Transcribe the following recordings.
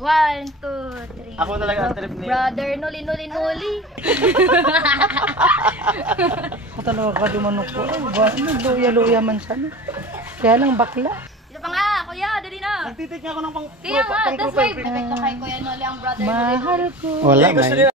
1, 2, 3. Ako talaga ang trip ni... Brother, nuli. Ako talaga kadumanok ko. Luya-luya man sana. Kaya lang bakla. Isa pa nga, kuya, dali na. Nagtitik nga ako ng pang... Kaya nga, that's why. Epekto kay kuya Noli ang brother, Mahal ko. Wala, gusto nila.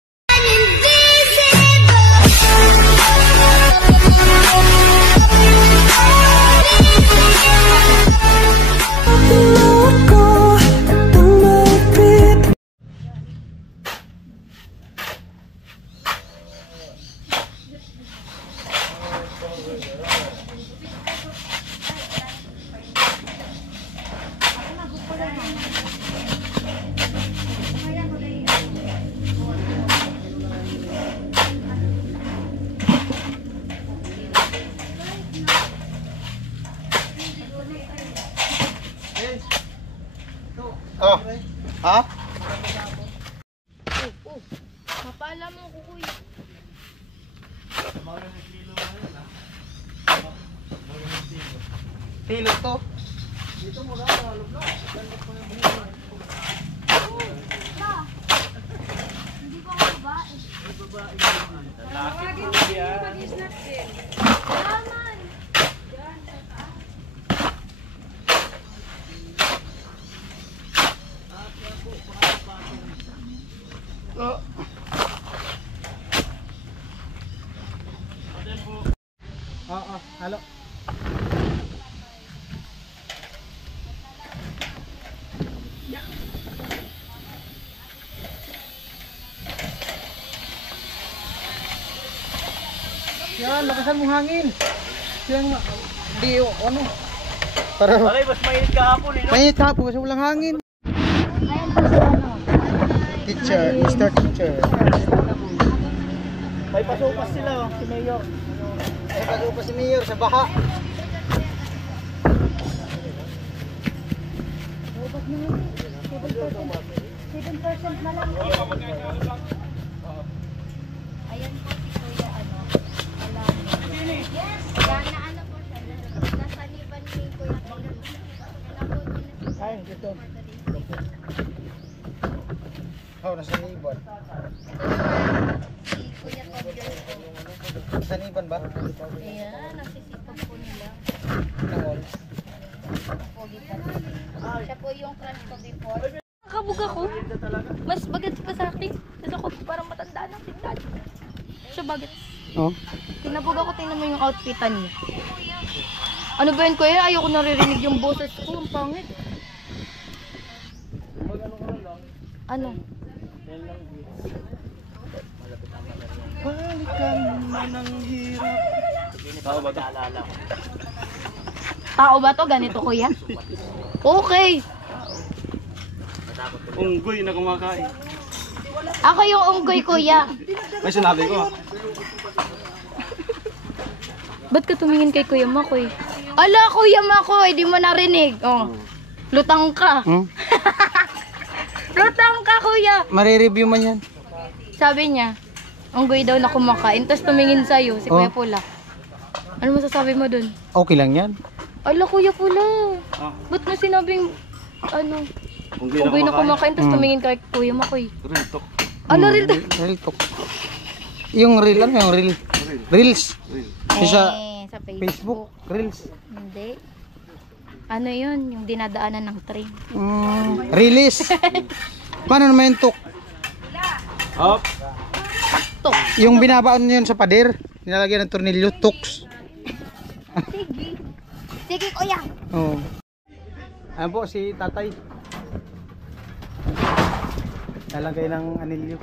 Oh. Ha? Mapala mo, kukuy. Tilo to. Hindi ko ako babae. Lalaki po yan. Yaman. Halo. Yan, lakasan mo hangin. Yan, di ano. Para mas mainit kahapon eh. Mainit kahapon kasi walang hangin. Teacher, Mr. Teacher. May pasupas sila, si Mayor. May pasupas si Mayor sa baha. Ayan po si kuya, alam mo. Yes, yan na ano po siya. Nasa liban ni kuya. Ayun, dito. Oh, nasa Niban. Si kuya Tobler po. Nasa Niban ba? Ayan, nagsisipag po nila. Nangol. Pogi pa rin. Siya po yung crush ko before. Kabog ako. Mas bagat pa sa akin. Tapos ako parang matanda ng tingnan. Siya bagat. Oh. Tinabog ako, tingnan mo yung outfitan niya. Ano ba yun kuya? Ayoko naririnig yung boses ko. Ang pangit. Ano? Balikan man ang hirap. Tao ba ito? Tao ba to? Ganito kuya? Okay. Unggoy na kumakain. Ako yung unggoy kuya. May sinabi ko. Ba't ka tumingin kay Kuya Makoy? Ala, Kuya Makoy, di mo narinig. Oh. Lutang ka. Lutang ka, Kuya. Mare-review man yan. Sabi niya, unggoy daw na kumakain, tapos tumingin sa'yo, si Kuya Pula. Ano masasabi mo dun? Okay lang yan. Ala, Kuya Pula. Ba't mo sinabing, ano, unggoy na kumakain, tapos tumingin kay Kuya Makoy? Real talk. Ano, real talk? Real talk. Yung real, ano yung real? Reels. Sa sa Facebook. Reels. Hindi. Ano yun? Yung dinadaanan ng train. Release. Paano naman yung tok? Up. Tok. Yung binabaan yun sa pader. Nilalagyan ng tornilyo. Toks. Sige. Sige, Kuya. Oo. Ayan po si tatay. Nalagay ng anilyo.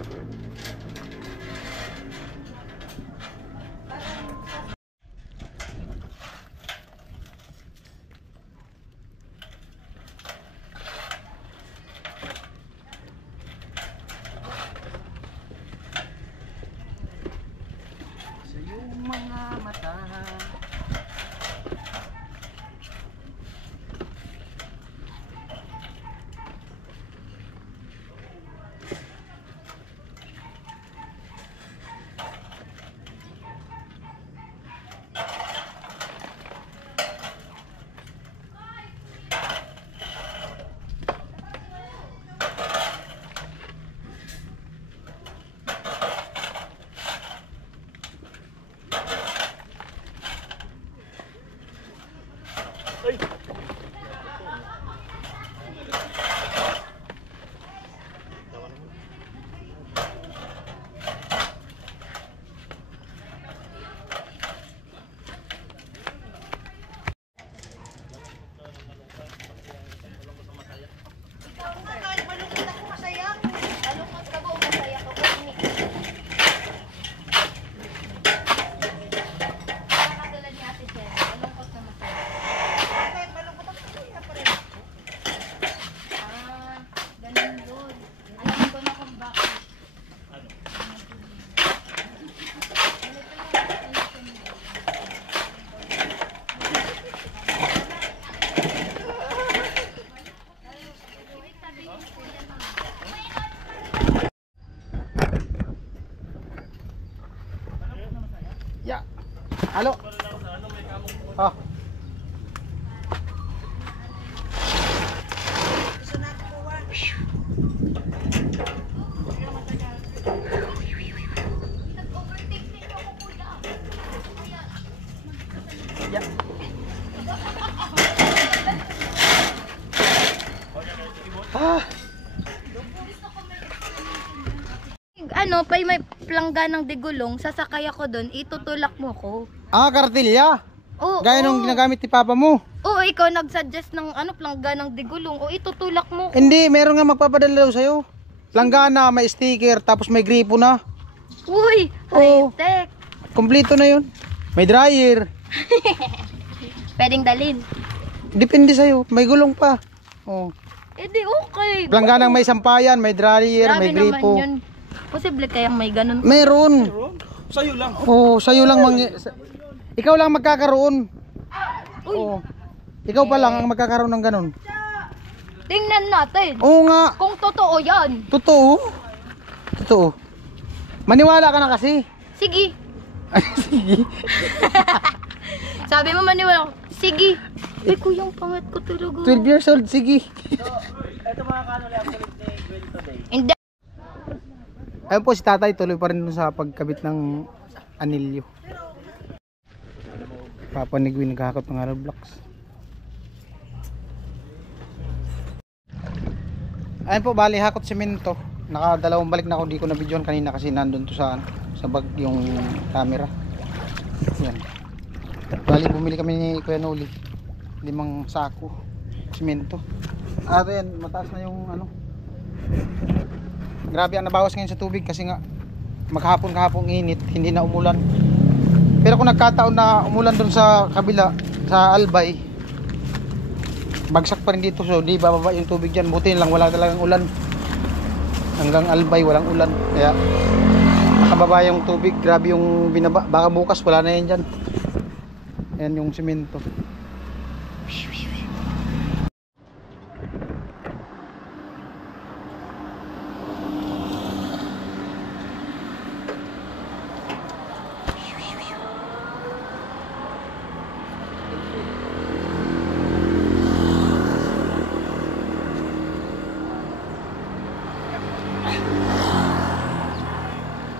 Sa iyong mga mata. Ya. Halo. Oh. Ya. Ah. Ano, pay may plangganang digulong, sasakay ako doon, itutulak mo ko. Ah, kartilya. Oo. Gaya nung ginagamit ni Papa mo. Oo, ikaw nag-suggest ng ano, plangganang digulong. O itutulak mo ko. Hindi, meron nga magpapadala daw sa'yo. Langgana, may sticker, tapos may gripo na. Uy, Oo. high-tech. Kompleto na yun. May dryer. Pwedeng dalhin. Depende sa'yo. May gulong pa. Oh. Eh di okay. Langganang may sampayan, may dryer, Grabe may gripo. naman yun. Posible kayang may ganun. Meron. Sa'yo lang. Oh, sa'yo lang ikaw lang magkakaroon. Uy, Oh. Ikaw pa lang ang magkakaroon ng ganun. tingnan natin. Oo nga. Kung totoo yan. Totoo. Totoo. Maniwala ka na kasi. Sige. Sige. Sabi mo maniwala ko. Sige. Uy, kuyang pangat ko talaga. 12 years old, sige. Ito mga kanuli absolute ni Gwen today. Hindi. Ayun po si tatay, tuloy pa rin sa pagkabit ng anilyo. Papa ni Gwen naghahakot ng hollow blocks. Ayun po, bali hakot semento. Nakadalawang balik na ako, di ko na videoan kanina kasi nandun to sa bag yung camera. Yan. Bali bumili kami ni Kuya Noli 5 sako semento. At yan, mataas na yung ano. Grabe ang nabawas ngayon sa tubig kasi nga maghapon init, hindi na umulan. Pero kung nagkataon na umulan doon sa kabila, sa Albay, bagsak pa rin dito, so di bababa yung tubig dyan. Buti lang wala talagang ulan. Hanggang Albay walang ulan, kaya nakababa yung tubig. Grabe yung binaba, baka bukas wala na yan dyan. Yan yung semento.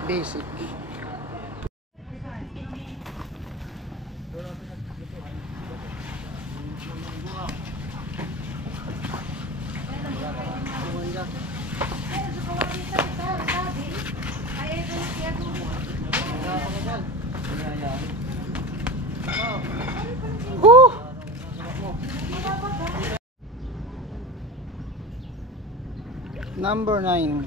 Basic. Number 9.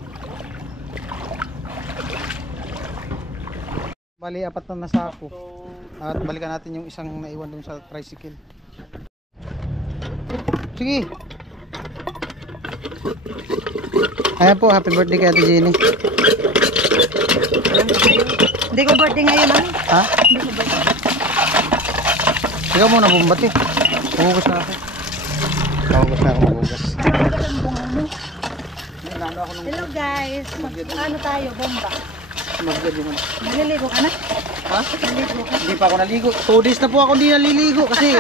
Bali, 4 na sako. At balikan natin yung isang naiwan dun sa tricycle. Sige. Ayan po, happy birthday kay Ate Jenny. Hindi ko birthday ngayon, ano? Ha? Ikaw muna bumbati. Magugas na ako. Magugas. Hello guys, ano tayo, bomba? Naliligo ka na? Ha? Hindi pa ako naligo. 2 days na po ako hindi naliligo kasi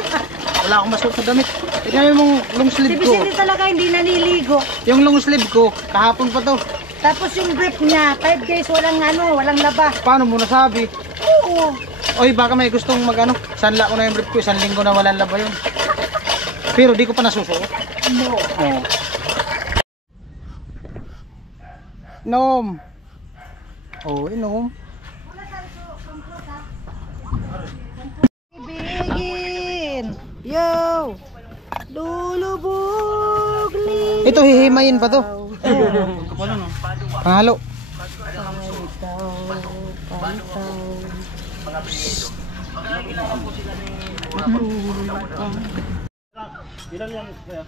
wala akong masuot sa damit. Tignan mo yung long sleeve Si ko. Vicente talaga hindi naliligo. Yung long sleeve ko, kahapon pa to. Tapos yung brief niya, 5 days walang walang laba. Paano mo nasabi? Oo. Oy, baka may gustong magano. Sanla ko na yung brief ko, 1 linggo na walang laba yun. Pero di ko pa nasusuot. No. Oh. Nom. Oh, inom. Ibigin. Yo. Lulubog. Ito hihimayin pa to. Panghalo. Ilan yan kaya?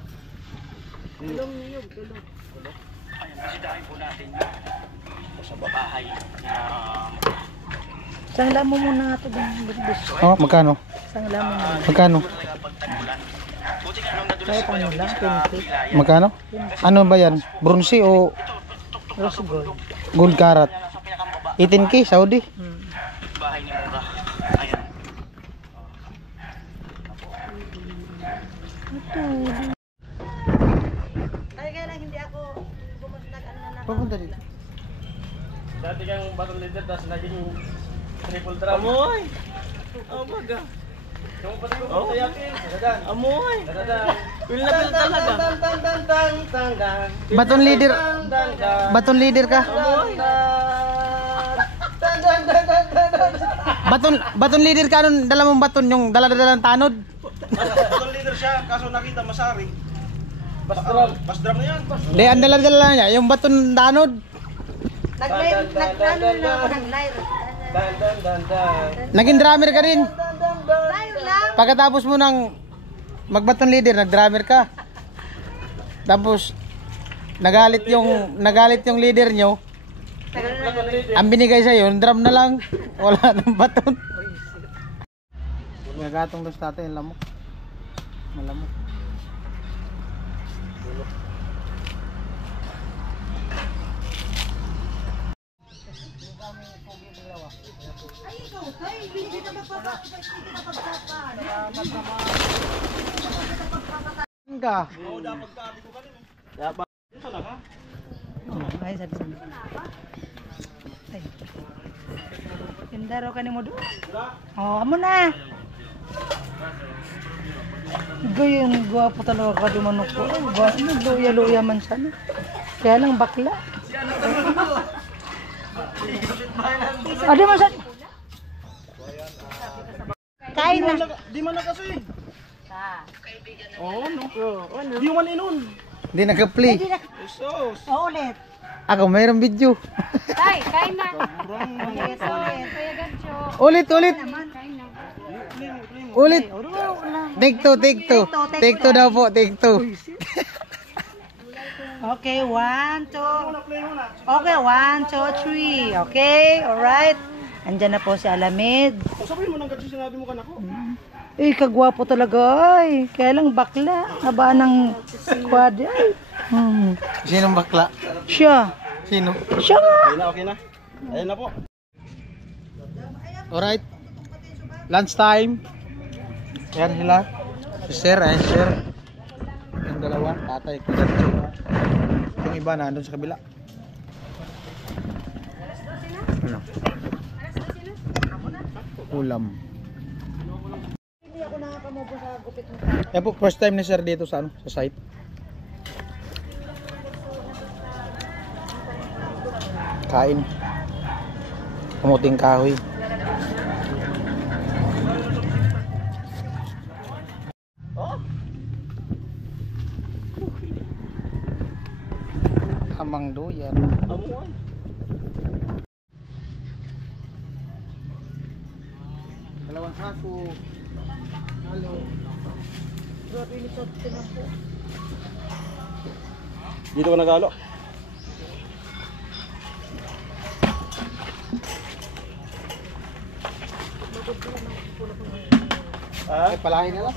Sangla mo muna ito din. Oh, magkano? Sangla mo muna. Magkano? Kahit ano lang, 20. Magkano? Ano ba yan? Bronze o Rose gold. gold carat? 18K Saudi. Kaya lang hindi ako nag-ano na. Papunta dito. Dati kang battle leader, tapos naging triple drum. Amoy! Oh, baga. Yung pati ko sa yakin. Amoy! Feel na feel talaga. Baton leader. Baton leader ka? Baton leader ka, anong dala mong baton? Yung dala-dala ng tanod? Battle leader siya, kaso nakita masari. Bas drum na yan. Hindi, ang dala-dala niya, yung baton tanod. Nag-live na ako ng live. Naging drummer ka rin. Live lang. Pagkatapos mo ng magbaton leader, nag-drummer ka. Tapos nagalit yung leader nyo. Ang binigay sa'yo, yung drum na lang. Wala nang baton. Nagatong dos natin yung lamok. Malamok. Ka. Ay, sabi sabi. Ay. Indaro ka ni mo do. Oh, amo na. Gayong gwapo talaga ka dumanok ko. Ano, luya-luya man sana. Kaya lang bakla. Adi mo sa... Kain na. Di man na kasi. Oo, no. Di man inon. Hindi nag-play. Sos. Ulit. Ako, mayroong video. Tay, kain na. Ulit, ulit. Kaya gancho. Ulit. Kain na. Ulit. Take two. Take two daw po, take two. Okay, 1, 2. Okay, 1, 2, 3. Okay, alright. Andyan na po si Alamid. Sabihin mo nang kasi sinabi mo kanako. Eh, kagwapo talaga ay. Kaya lang bakla. Haba ng squad ay. Sinong bakla? Siya. Sino? Siya nga. Okay na. Ayun na po. Alright. Lunch time. Yan sila. Si Sir, ayan Sir. Yung dalawa, tatay ko dito. Yung iba na doon sa kabila. Ano? Ulam. Yan po, first time ni Sir dito sa sa site. Kain. Kamuting kahoy. Amang doyan. Dalawang sako. Halo. Dito ka nagalo. Ay, palahin na lang.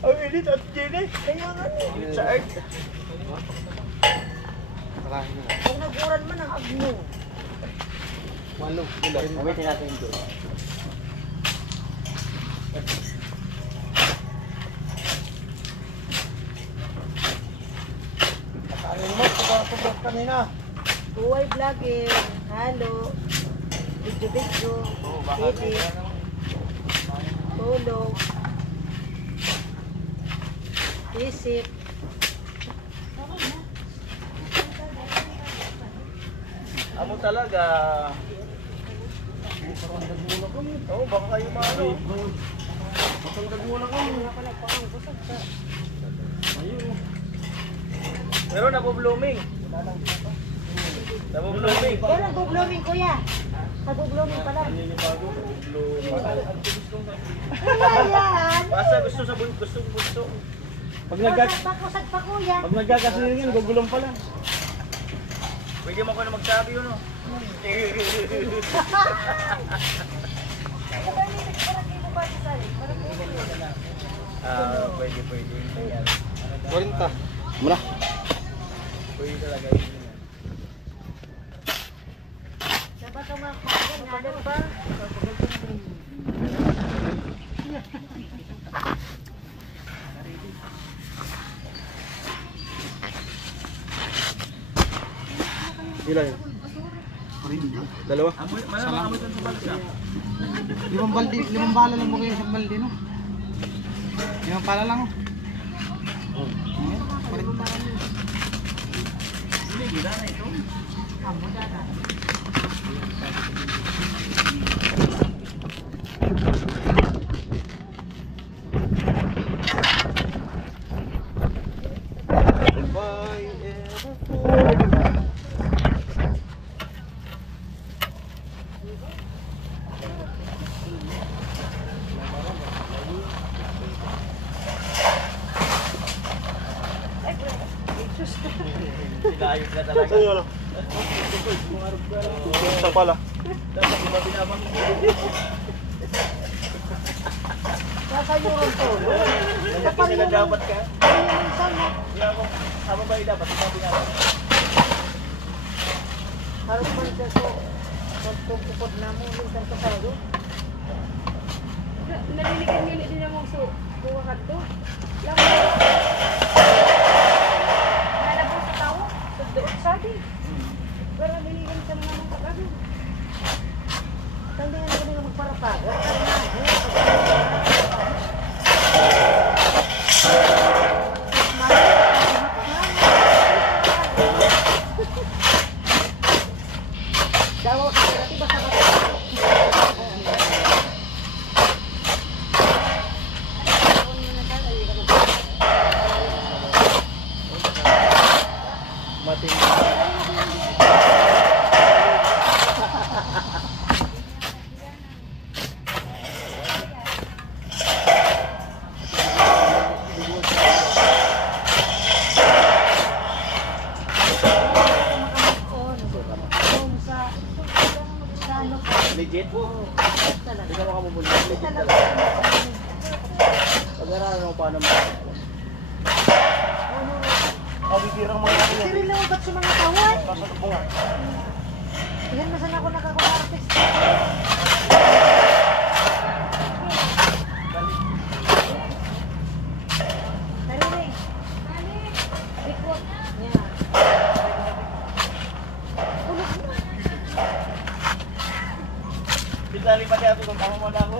Ang init at gini. Kaya nga. Sa earth. Palahin na lang. Kung naguran man ang agno. Walo. Gamitin natin doon. Pakain mo, pagkakabot kanina. Buhay vlogger. Halo. Video. Edit. Tulog. Isip. Amo talaga. Oo, baka kayo maano. Matangdag muna kami. Ayun. Pero napo-blooming. Napo-blooming. Kaya nag-blooming kuya. Nag-blooming pala. Naninibago. Blooming. Ayan. Basta gusto sa gusto. Pag Sagpa kuya. nagkakasingan, gugulong pa lang. Pwede mo ko na magsabi yun, no? Pwede. 40. Mula. Pwede talaga yun. Ilan yun? Dalawa? Limang bala lang mo kayo sa balde, no? Limang pala lang, oh. Ayan, 40. If I ever fall. Sinayos na talaga. Saan yun? Saan pala? Dapat di ba binabang? Kasi sila dapat ka. Sama ba yung dapat? Ikaw binabang. Harus man siya so, magpupupod na mo, minsan ka sa doon. Naliligan nyo din ang mga buka ka to. Nalabos sa tao. Sa doon sabi. Pero naliligan sa mga mga kagano. Tanda nga na magparapaga. Dawa ka dati basta ka. Legit? Hindi ka makamubulog. Legit talaga. Pag-aralan mo paano mo. Bibirang mga natin yan. Siril lang ba't sa mga taway? Pasok mo nga. Yan masan ako nakakuha-artist. Narinig. Ikot. Yan. Tulog mo. Pinali pa niya ito kung tama mo na ako.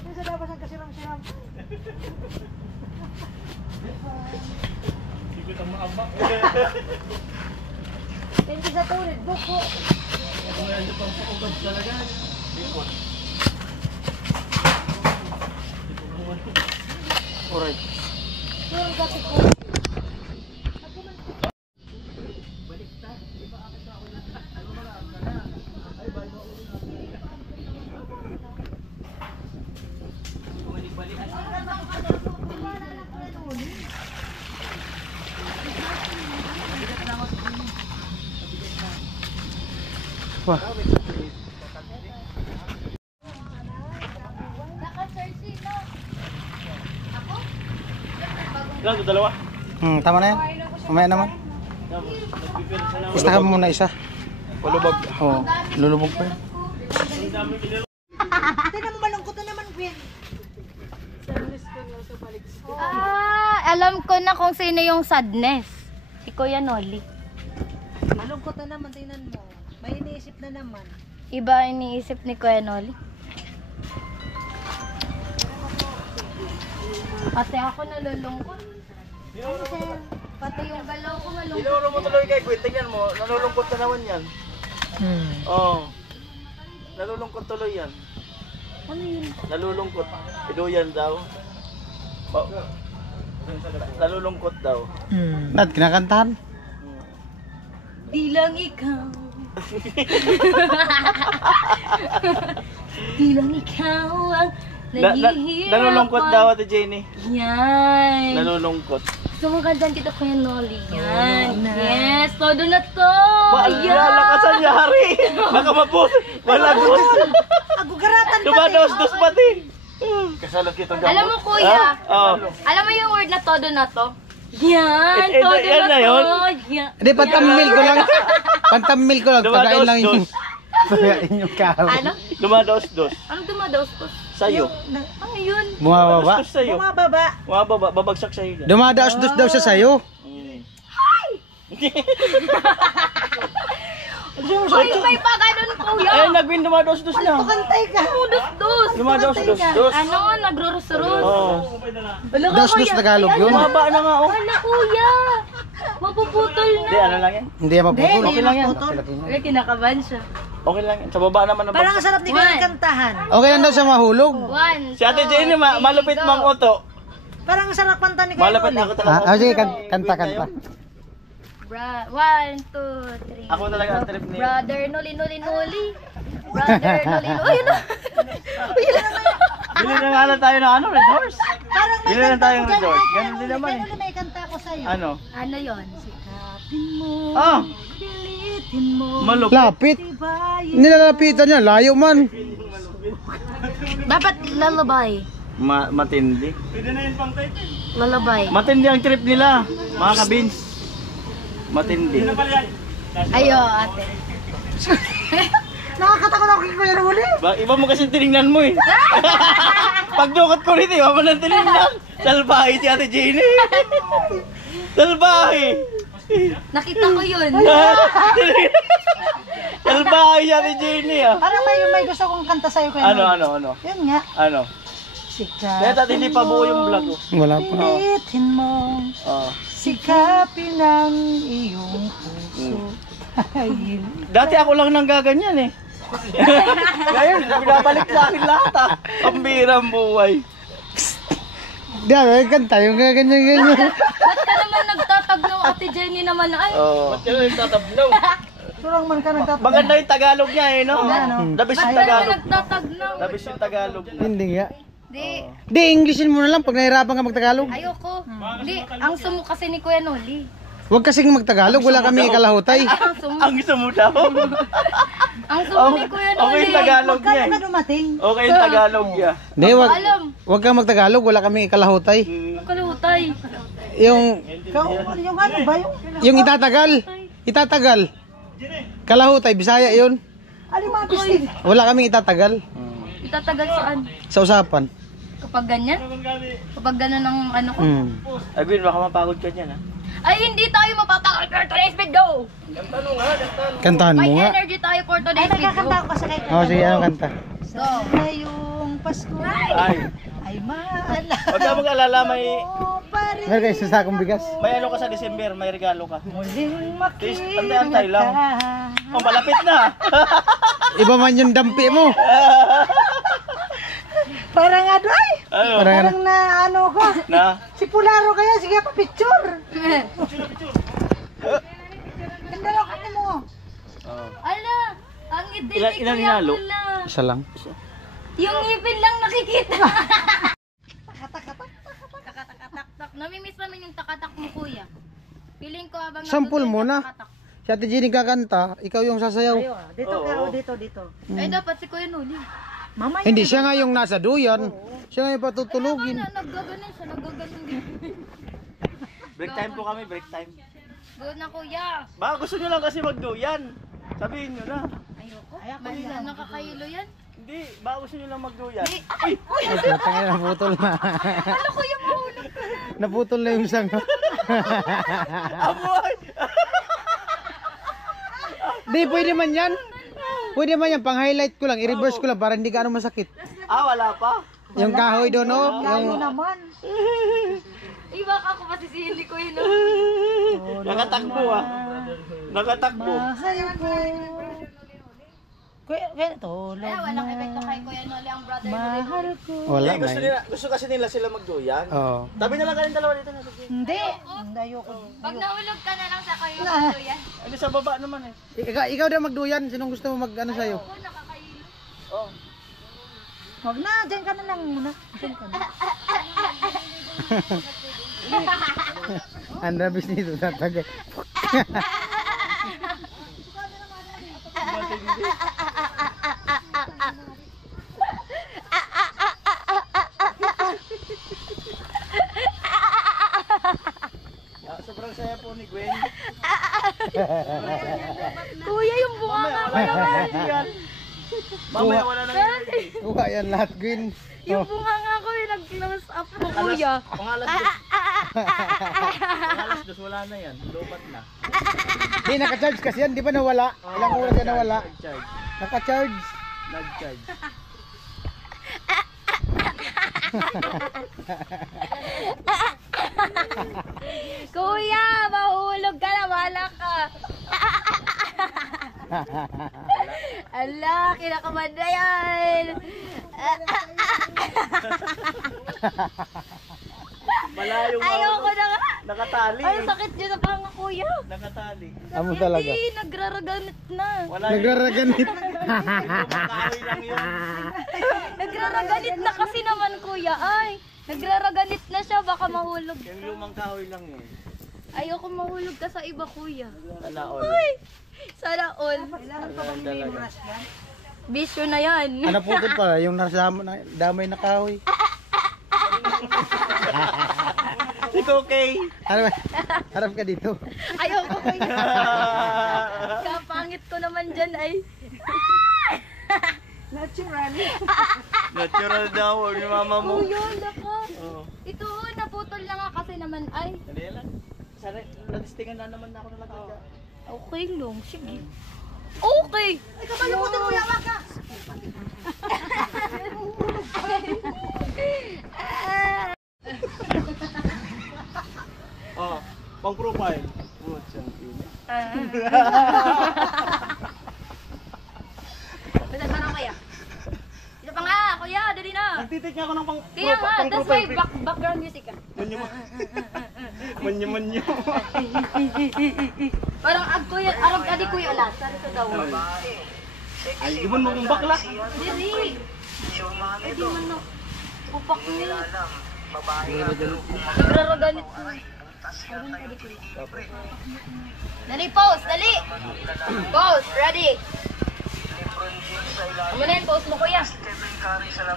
Yan sa dapat ang kasiram-siram. Hindi ko itang maambak. Hindi sa tulid. Buko. Kung ano pang paugad talaga. Ikot. Alright. Yung dati ko. Wah. Ilan ito? Dalawa? Tama na yan. Mamaya naman. Basta ka muna isa. Palubag. Oo, lulubog pa yan. Ate naman malungkot na naman, Gwen. Alam ko na kung sino yung sadness. Si Kuya Noli. Malungkot na naman, tingnan mo. May iniisip na naman. Iba iniisip ni Kuya Noli. Pati ako nalulungkot. Pati yung galaw ko malungkot. Tinuro mo tuloy kay Gwen. Tingnan mo. Nalulungkot na naman yan. Oo. Nalulungkot tuloy yan. Ano yun? Nalulungkot. Iduyan daw. Oh. Nalulungkot daw. Nad, kinakantahan. Di lang ikaw. Di lang ikaw ang Nahihirap Nalulungkot ako. daw Ate Jenny. Yan. Nalulungkot. Gusto mong kantahan kita, Kuya Noli. Yan. Yes, todo na to. Lakasan niya, Hari. Baka mapus. Malagot. Agugaratan pati. Dumados-dos pati. Kasalot kita daw. Alam mo, Kuya, Oo. alam mo yung word na todo na to? Yan, todo yan na na yun? to. Yan. Hindi, pantamil ko lang. Pantamil ko lang. Pagkain lang yung... Dumadaos-dos. Pagkain yung kahoy. Ano? Dumadaos-dos. Ano dumadaos ko? Sa'yo. Ano yun? Bumababa. Dumadaos-dos sa'yo. Bumababa. Bumababa. Babagsak sa'yo dyan. Dumadaos-dos daw siya sa'yo. Ay, may pa ganun, Kuya. Ayun, nagwin dumadaos-dos na. Kantay ka. Dos. Dumadaos-dos. Ano, nagro-rus-rus. Oo. Dos-dos Tagalog yun. Bumaba na nga, oh. Hala, Kuya. Mapuputol na. Hindi, ano lang yan. Hindi yan maputol. Okay lang yan. Ay, kinakabahan siya. Okay lang yan. Sa baba naman ang Parang ang bagsak. sarap ni Kuya kantahan. Okay lang daw siya mahulog. 1, Si Ate Jenny, malupit mang uto. Parang ang sarap kanta ni Kuya Malupit Noli. ako talaga. Ah, sige, kanta. Bra, 1, 2, 3. Ako talaga ang trip ni... Brother, Noli. Brother, Noli. Uy, yun na. Bili na nga lang tayo ng ano, Red Horse. Parang may Bili na kanta tayong ko dyan. resort. Ay, Ganun din naman Kuya eh. Noli, may kanta ko sa'yo. Ano? Ano yun? Sikapin mo, Ah! pilitin mo, Malupit. Lapit. tibayin. Nilalapitan niya. Layo man. Dapat lalabay. Matindi. Lalabay. Matindi ang trip nila, mga kabins. Matindi. Ayo, ate. Nakakatakot ako kay Kuya Noli. Iba mo kasi tinignan mo eh. Pagdukot ko rito, iba mo nang tinignan. Salbahe si Ate Jenny. Salbahe. Nakita ko yun. Salbahe si Ate Jenny ah. Parang may gusto kong kanta sa'yo Kuya Noli. Ano? Yun nga. Ano? Kaya tati hindi pa buo yung vlog oh. Wala pa. Pilitin mo, Oh. sikapin ang iyong puso. Ay, Dati ako lang nang gaganyan eh. Ngayon, binabalik sa akin lahat ah. Pambirang buhay. Di ba, kanta yung ganyan. Ba't ka naman nagtatagnaw, Ate Jenny naman? Ay, Oh. Ba't yun yung tatablaw? turang man ka nagtatapos. Maganda yung Tagalog niya eh, no? Labis ba't yung ka naman Tagalog. nagtatagnaw? Labis yung Tagalog niya. Hindi nga. Di, Di, Englishin mo na lang pag nahirapan ka magtagalog. ayoko. Di, ang sumo kasi ni Kuya Noli. Huwag kasing magtagalog, wala kami ikalahutay. Ang sumo. Ang gusto mo daw. Ang sumo ni Kuya Noli. Okay yung Tagalog niya Kano eh. ka dumating? Okay yung Tagalog niya. Hindi, Alam. wag kang magtagalog, wala kami ikalahutay. Ang kalutay. Yung Yung ano ba yung? Itatagal. Kalahutay, Bisaya yun. Alin mga pistig? Wala kaming itatagal Itatagal saan? sa usapan. Kapag ganyan? Kapag ganun ang ano ko? Agwin, baka mapagod ka dyan ha. Ay, hindi tayo mapapakal for today's video! Kantahan May mo nga. energy tayo for Ay, today's video. nagkakanta ko kasi kay Oh, sige, ano kanta? Go. Ngayong Pasko Ay, ay maalala huwag ka mag-alala, may pa rin Meron kayo sa sakong bigas. ano ka sa December, may regalo ka. muling Please, makita antay-antay lang. ka. Oh, malapit na. Iba man yung dampi mo. Parang ano ay! Ano? Parang na ano ko. Na? Si Pularo kaya, sige pa picture. Ganda lang kanya mo. Oh. Ala, ang ngiti Ilan- ni ilan Kuya hinalo? Pula. Isa lang. Yung ngipin lang nakikita. Takatak-tak. Namimiss namin yung takatak mo, Kuya. Feeling ko habang Sampul natutuloy mo na. takatak. Si Ate Jenny kakanta, ikaw yung sasayaw. Ayo, dito ka, Oo. dito. Ay, dapat si Kuya Noli. Mamaya. Hindi, siya nga yung nasa duyan. Siya nga yung patutulugin. Naggaganon siya, naggaganon din. Break time po kami, break time. Good na, Kuya. Baka gusto nyo lang kasi magduyan. Sabihin nyo na. Ayoko. Mahila, nakakayilo yan. Hindi, baka gusto nyo lang magduyan. Ay, putang ina, naputol na. Ano, Kuya, mahulog ka na. Naputol na yung sanga. Amoy! Di, pwede man yan. Pwede man yan, pang-highlight ko lang, i-reverse ko lang para hindi ka ano masakit. Ah, wala pa. Yung kahoy doon, no? Tayo Yung... naman. Iba ka ako masisihin ni Kuya Noli. Nakatakbo ah. Nakatakbo. Mahal ko. Kuya, tulog Ay, walang na. epekto kay Kuya Noli ang brother Noli. Mahal ko. Wala Hindi, na. gusto kasi nila sila magduyan. Oo. Tabi na lang kayong dalawa dito na. Hindi. Hindi ayoko. Pag nahulog ka na lang sa Kuya Noli yan. Ano sa baba naman eh. Ikaw daw magduyan. Sinong gusto mo mag ano sa'yo? Ako, nakakayilo. Oh. Huwag na, dyan ka na lang muna. Dyan ka na. Ang rabis nito tatagay. Sobrang saya po ni Gwen. Kuya, yung bunga ko naman. Mamaya wala nang energy. Kuha yan lahat, Gwen. Yung bunga nga ko yung nag-close up mo, kuya. Pangalas dos wala na yan. Lupat na. Di, naka-charge kasi yan. Di ba nawala? Ilang oras yan nawala? Nag-charge. Naka-charge. Nag-charge. Kuya, mahulog ka na, wala ka. Ala, kinakaman na yan. Malayong Ayoko na nga. nakatali. Ay, sakit yun na panga, kuya. Nakatali. Amo talaga. Hindi, nagraraganit na. Wala Nagraraganit. Kahoy lang yun. Nagraraganit na kasi naman, kuya. Ay, nagraraganit na siya, baka mahulog. Yung lumang kahoy lang yun. Ayoko mahulog ka sa iba, kuya. Sana all. Ay, sana all. Ganun talaga. Bisyo na yan. Ano po din pala? Yung damay na kahoy. Ikaw okay? Harap ka dito. Ayoko, kuya. Kapangit ko naman dyan, ay. Natural. Natural daw ni mama mo. Kuya, laka. Oo. Ito, naputol lang nga kasi naman, ay. Dali lang. Sana natistingan na naman ako ng lagay. Okay lang, sige. Okay. Ay, kabalukutin mo yawa ka. Oh, pang profile. Oh, Basta pa na, kuya. Ito pa nga, kuya, dali na. Nagtitik nga ako ng Kaya nga, that's why background music ka. Manyo. Parang kuya, arag adi kuya ulat. Sari sa daw. Ay, di mo kong bakla. Dili. Ay, di man no. Upak niya. Nagraraganit ko. Dali, pause, dali. Pause, ready. Ano na yan, pause mo, kuya.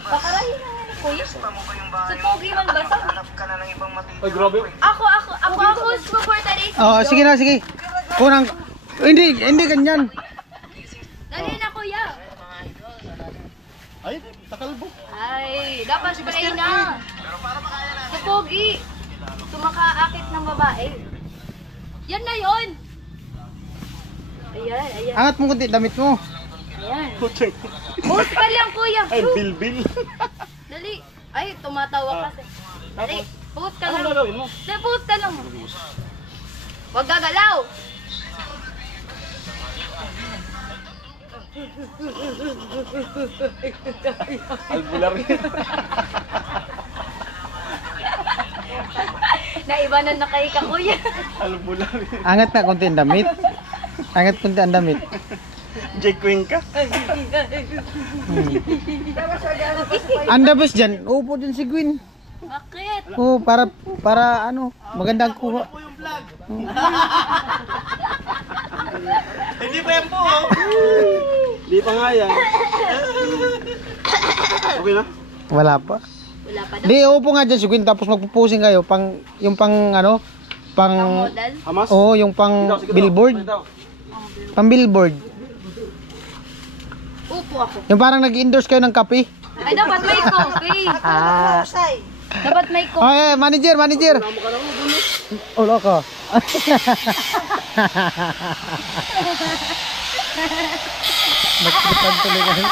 Pakarahin na nga ni kuya. Sa pogi man ba sa? Ay, grabe. Ako, for today. Oh, sige na, sige. Kunang hindi ganyan. Dali na, kuya. Ay, takalbo. Ay, dapat spray na. Sa pogi. Tumakaakit ng babae. Yan na yun. Ayan. Angat mo kunti damit mo. Ayan. Pucheng. Pause pa lang, kuya. Ay, bilbil. Dali. Ay, tumatawa kasi. Dali, pause ka Anong lang. gagawin mo? Dali, pause ka lang. Huwag gagalaw. Albular yan. Naibanan na kayo ka, kuya. Albular yan. Angat na kunti ang damit. Angat kunti ang damit. Jake Queen ka? Ang the best dyan. Upo dyan si Gwen. Bakit? Oh, para ano, maganda ang kuha. Po yung vlog. Hindi pa yan po, oh. Hindi pa nga yan. Okay na? Wala pa. Wala pa daw. Di, upo nga dyan si Gwen tapos magpupusing kayo. Yung pang ano, Ang model. Hamas? Oo, yung pang billboard. Pang billboard. Upo ako. Yung parang nag-endorse kayo ng kape. Ay, dapat may coffee. Dapat may coffee. Ay, manager. Ulo ko. Nagtripan tuloy kayo.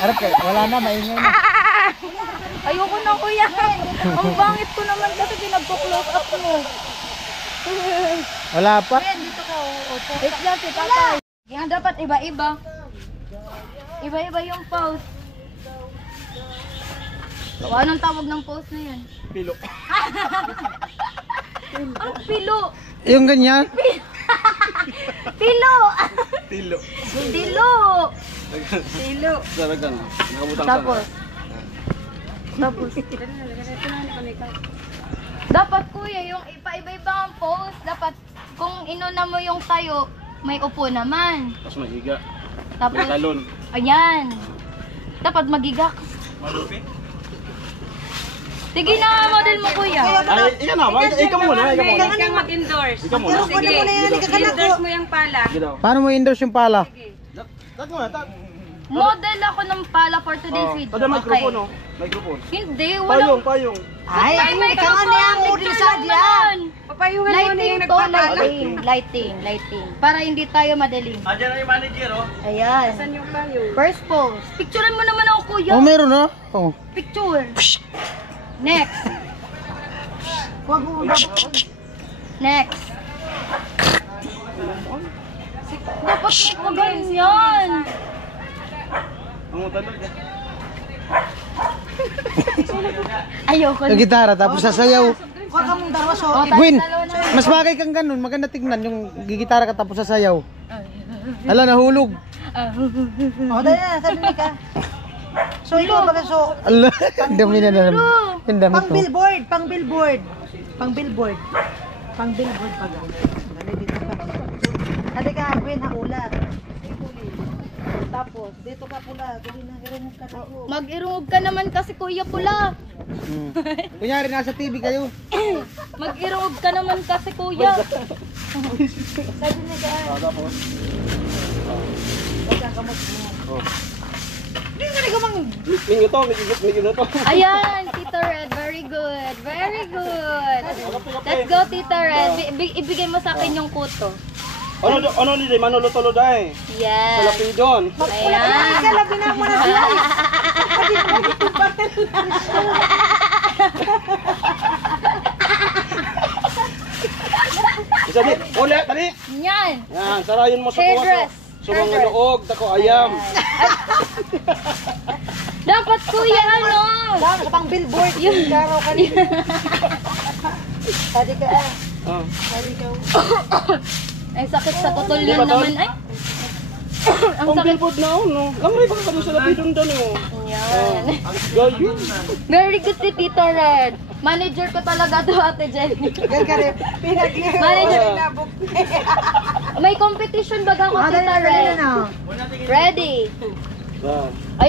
Harap kayo. Wala na, maingay na. Ayoko na, kuya. Ang bangit ko naman kasi pinagpo-close up mo. Wala pa. Dito ka, upo. Wait lang, si tatay. Yan, dapat iba-iba. Iba-iba yung pose. O, anong tawag ng pose na yan? Pilo. Ang pilo. Yung ganyan. Pilo! Tilo. Dilo. Silo. Talagang. Nakabutang Tapos. Dapat kuya, yung iba-iba ang pose, dapat kung inuna mo yung tayo, may upo naman. Tapos may higa. Tapos, May talon. ayan. Dapat magigak. Malupit. Sige na, model mo kuya. Ay, ikaw na. Ikaw muna. Ikaw muna. Kang mag-endorse. Ikaw muna. Sige, endorse mo yung pala. Sige daw. Paano mo endorse yung pala? Tag mo na. Tag. Model ako ng pala for today's video. Pada microphone, no? Microphone. Hindi, walang... Payong. Ay, ikaw ano yung uri sa diyan. Papayungan mo na Lighting yung to, nagpapala. lighting. Para hindi tayo madilim. Andiyan na yung manager, oh. Ayan. Saan yung payong? First pose. Picturean mo naman ako, kuya. Oh, meron na. Oh. Picture. Next. Huwag mo Next. Dapat mo ganyan. Ang talaga. Ayoko Yung gitara, tapos sasayaw. Huwag ka mong dalawa so. Gwen, mas bagay kang ganun. Maganda tignan yung gigitara ka tapos sasayaw. Ala, nahulog. O, dali na, sabi ka. So, ikaw baga so. Ala, ang dami na naman. Ang dami Pang to. billboard, pang billboard. Pang billboard. Pang billboard baga. Dali dito ka. Dali ka, Gwen, haulat. Tapos, dito ka pula. Dali na, irumog ka na. Mag-irungog ka naman kasi kuya pula. Hmm. Kunyari, nasa TV kayo. Mag-irungog ka naman kasi kuya. Sabi niya ka. Tapos. Hindi ka rin kumang. Mingyo to, mingyo to. Ayan, Tita Red. Very good. Very good. Let's go, Tita Red. Ibigay mo sa akin yung kuto. Ano ni Day? Manolo tolo dai. Sa Yes. lapidon. Ayan. Kalabi na mo na siya. Isa di. Ulit, tali. Yan. Yan, sarayin mo sa Hairdress. Sumang luog, tako ayam. Dapat kuya ano? Dami ka pang billboard. Yung karaw kanina. Tadi ka ah. Ah. Tadi ka. Ay, sakit sa putol Di yan ba, Tol? naman. Ay. Ang Ang sakit. billboard na no. Lamay baka kanu sa lapidon dan oh. Yan. Gayon. Very good si Tito Red. Manager ko talaga to, Ate Jenny. Yan ka rin. Manager. May competition baga ako, Tita Red. Ready? Ah. Ayun.